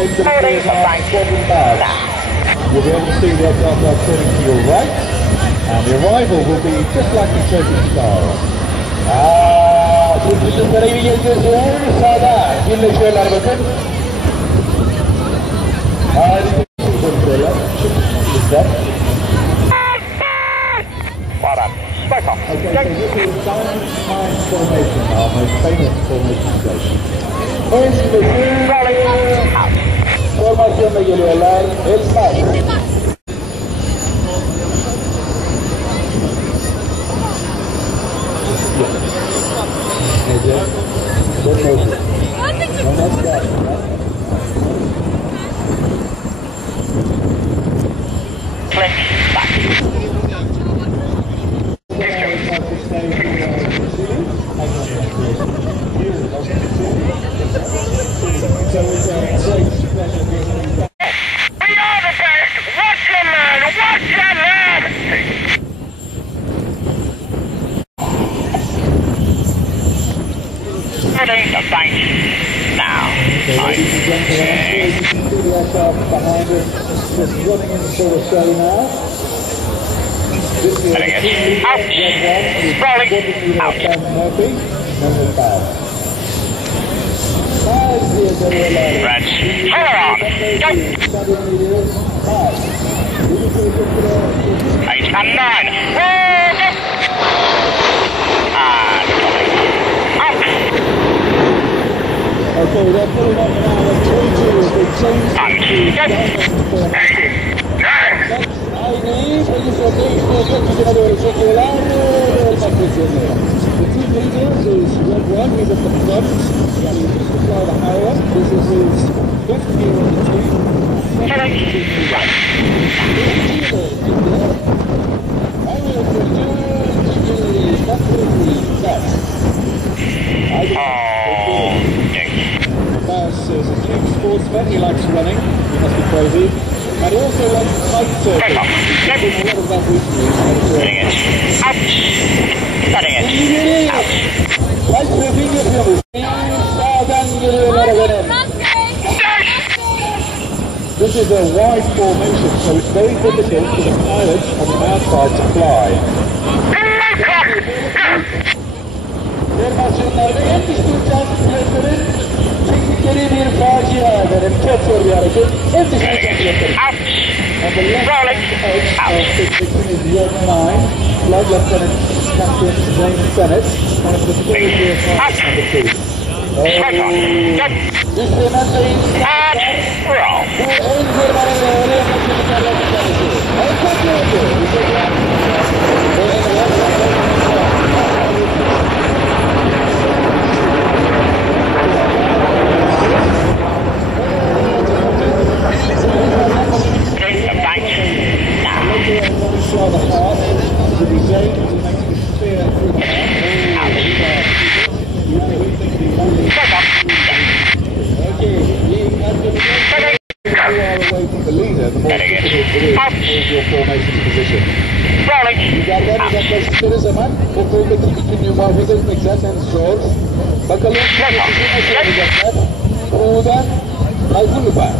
shape that appears on our squadron badge. You'll be able to see the aircraft are turning to your right, and the arrival will be just like the Turkish style. Türk uçuşlara iyi geziyorsunuz. Sağda birleşiyorlar bakın. Harika konuşuyorlar. Lütfen. Okay, so this is Diamond Mine Formation, our most famous formation station. Formasyonla geliyorlar. Elmas. Nece? Formation. Namaskar. Behind us, just running into the show now. This is the team out. Murphy, number 5. Right. Hold on. Go. 8 and 9. Okay, they're putting up now at 22 as they change to the team leader is Red 1, he's at the front, he's just to fly the Hava. This is his best gear on the team. Bass is a keen sportsman, he likes running, he must be crazy. And he also likes kite surfing. He's doing a lot of that recently. Ouch! Cutting it. Ouch! Kite surfing yapıyoruz. Sağdan geliyorlar benim. This is a wide formation, so it's very difficult for the pilots on the outside to fly. Formasyonlarda en düşük uçan pilotların teknikleri bir facia ederim. Çok zor bir hareket. En düşük uçan pilotları. On the left edge of this section is Red 9, Flight Lieutenant Captain James Bennett, one of the security aircraft number 2. This is another your formation position. Mücadelede zaman okuldaki bütün muhafaza etmek zaten zor. Bakalım sizi nasıl yapacaklar? Buradan hazır mı var?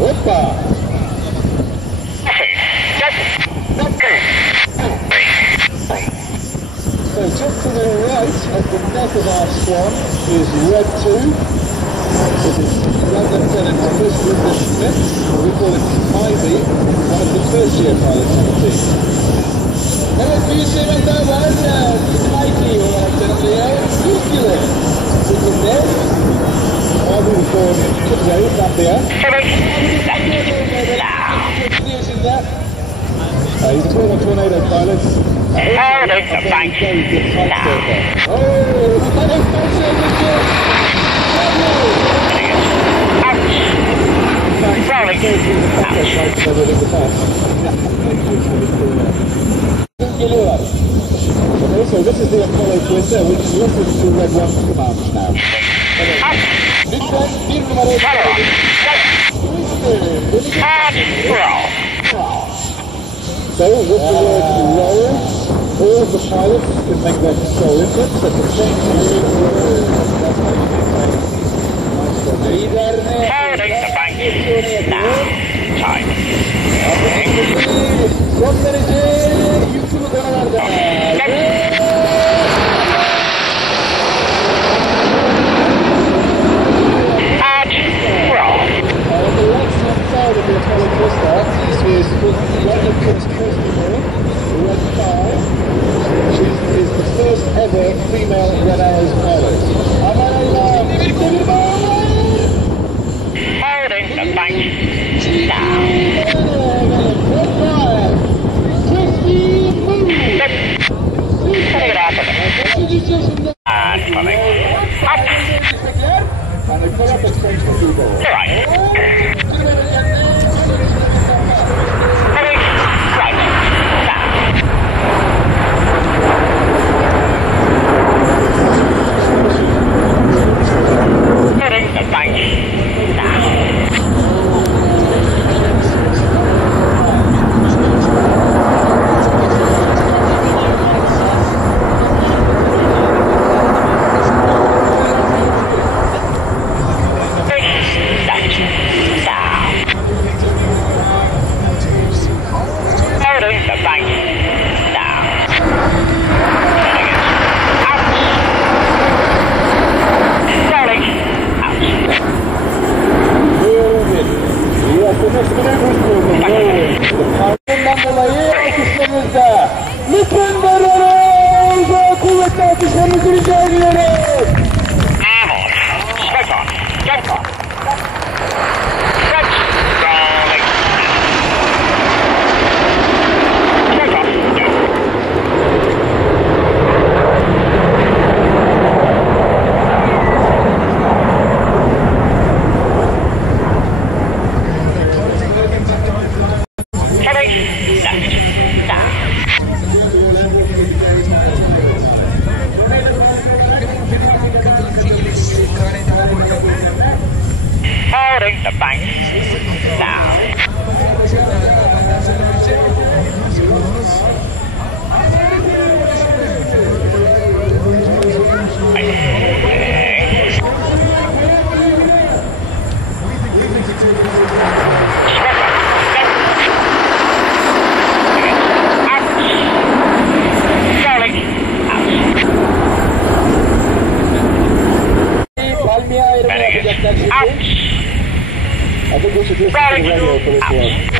Hoppa! So just to the right of the neck of our swan is Red 2. This is Flight Lieutenant Chris Smith, or we call it Ivy, one of the first year pilots on the team. Evet, bir şeyimiz daha var. Ivy olarak tanımlayan Türkiye. Bugün de Ivy was born today, Zambia. He's a former Tornado pilot. Thanks. So this is the Apollo Twister, which listens to Red 1's commands now. So with the word roll, All of the pilots can make their control inputs, but the change Holding the bank. Now. Time. son derece yüklü bu konularda. And roll. On the right-hand side of the Apollo cluster, this is London Coast Coastal Red 5. She is the first ever female Red Arrows pilot. Holding the bank. Now. Putting it out of it. And coming. Up. And they put up a space for people. Right. Heading right. Now. Heading the bank. Now. Holding the bank now.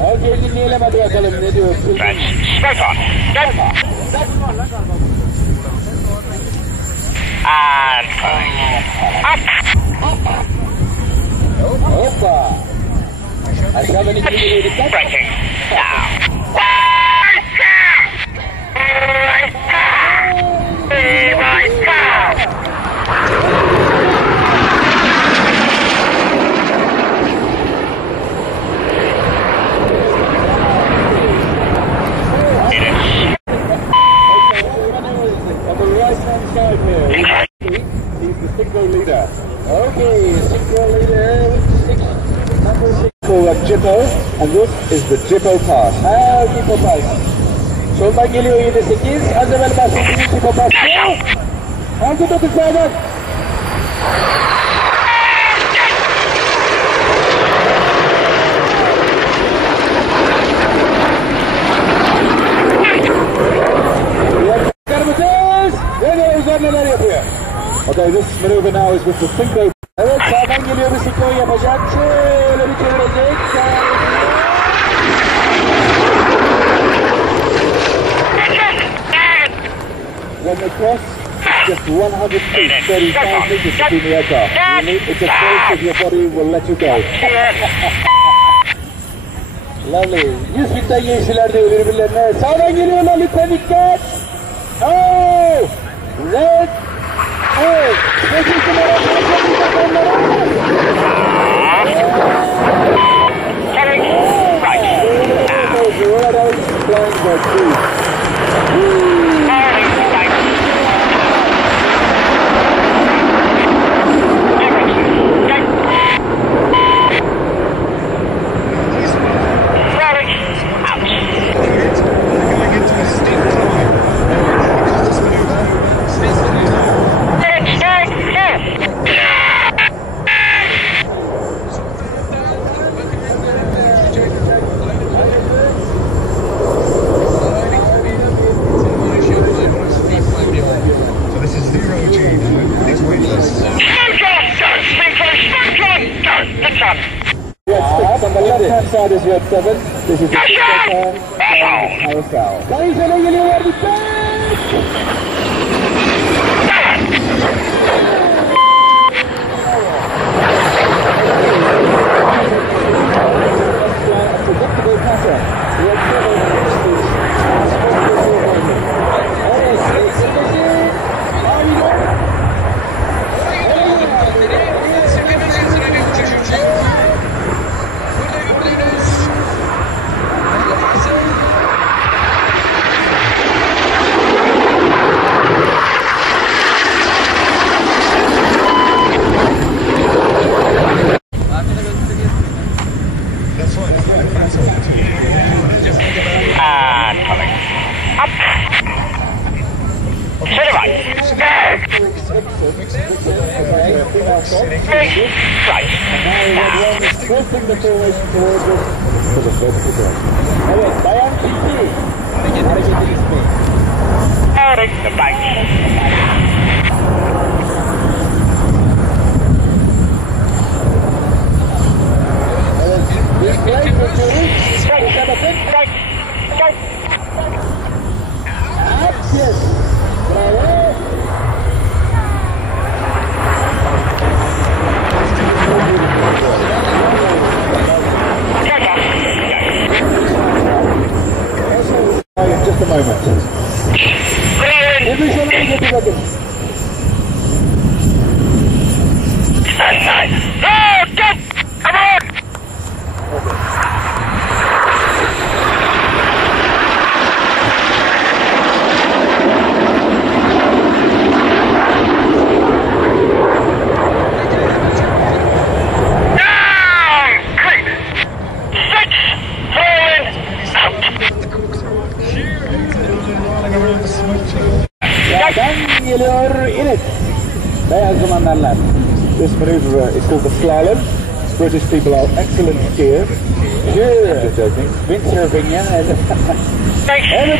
Okey, dinleyelim hadi bakalım ne diyorsun? Straight on. Go. And up. Hoppa. Aşağıdan ikili geliyor, dikkat. Braking. Now. And this is the Jippo Pass. Jippo Pass. Soldan geliyor 7-8. Az evvel bahsettiğimiz Jippo Pass. Hangi dokuzlardan? Bakar mısınız? Ve üzerine neler yapıyor? Okay, this maneuver now is with the Synchro. Evet, sağdan geliyor bir Synchro yapacak. Şöyle bir çevirecek. When they cross, just 100 feet, 35 meters between the aircraft. It's a force of your body will let you go. Lovely. 100 fitten geçtiler diyor birbirlerine. Sağdan geliyorlar, lütfen dikkat. Oh! Red! Oh! 8 numara, 8 onlara. Heading right. left side is red 7. This is the turn. Carousel. Guys, hello, geliyorlar. Dikkat! Predictable pattern. Red Forcing the formation towards us for the first position. Evet, Bayan Tilki. Hareketli speed. Adding the bank. Evet, bir play yapıyoruz. Dikkat bakın. Yes. Bravo. Just a moment. Every shot I get to second. Nice. Oh, good! Come on! Geliyor inet. Beyaz dumanlarlar. This maneuver is called the slalom. British people are excellent skiers. Sure. Vince Vinyan. Evet,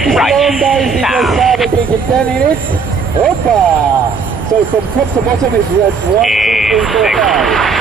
the slalom guys, he goes sabe que quitan inet. Opa! So from top to bottom is red 1, 2, 3, 4, 5.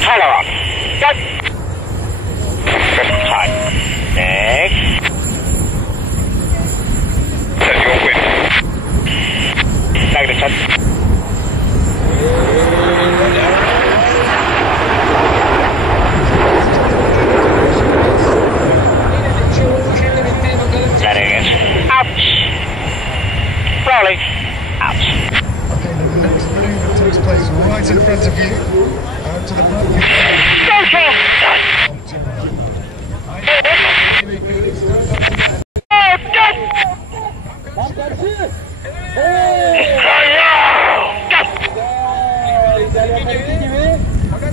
Follow up. Yep. First time. Next. That's your win. Negative 10. Letting it out. Rolling out. Okay, the next maneuver takes place right in front of you. Out to the front. Social! Oh, good!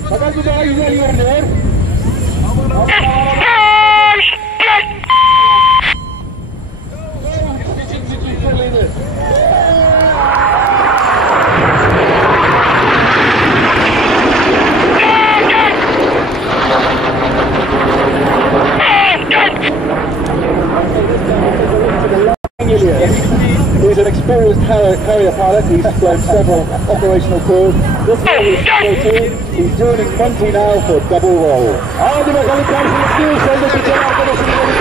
Fakat bu daha güzel görünüyor. He's an experienced carrier pilot. He's flown several operational tours. This year he's 18. He's joining Monty now for double roll. Hadi bakalım karşılıklı. Soldaki can arkadaşımız.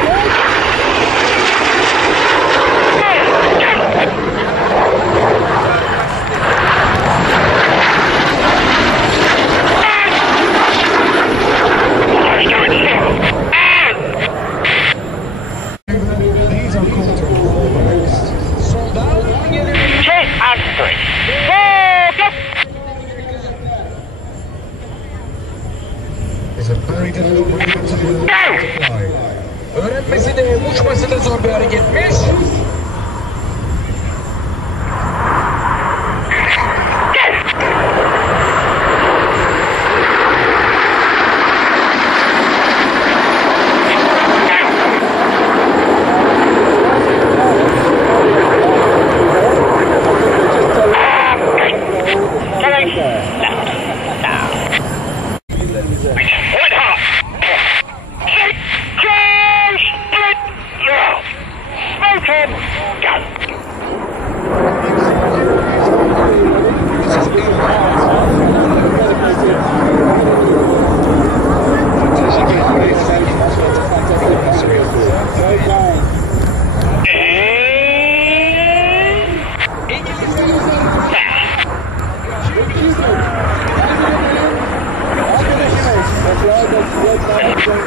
Öğrenmesi de uçması da zor bir hareketmiş.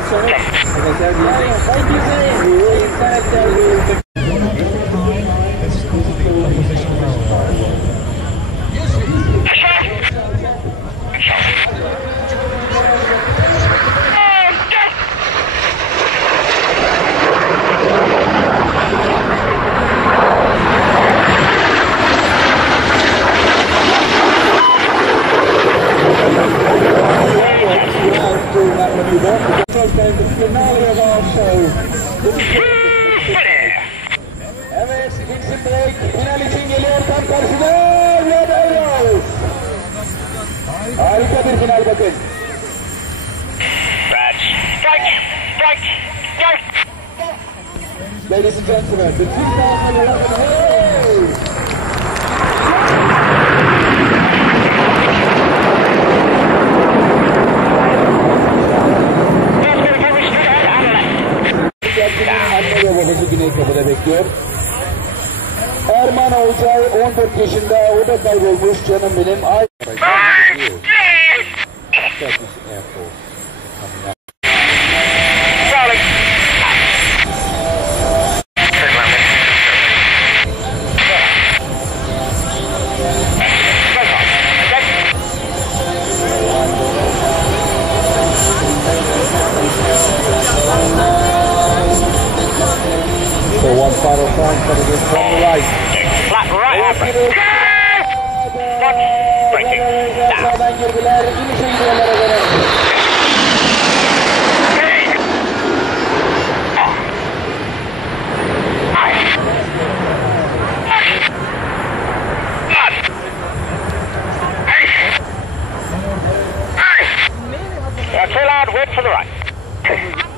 sonra mesela This is called the opposition railway. Evet, Dixon Break final için geliyor tam karşıda ve dönüyoruz. Harika bir final bakın. Ladies and gentlemen, the 2011 hey! Anne ve babası Güney Kapı'da bekliyor. Erman Olcay 14 yaşında, o da kaybolmuş canım benim. So one final time coming in from the right. Flat right hand brake. Braking. Sağdan girdiler, inişe gidiyorlar efendim. Too loud, wait for the right.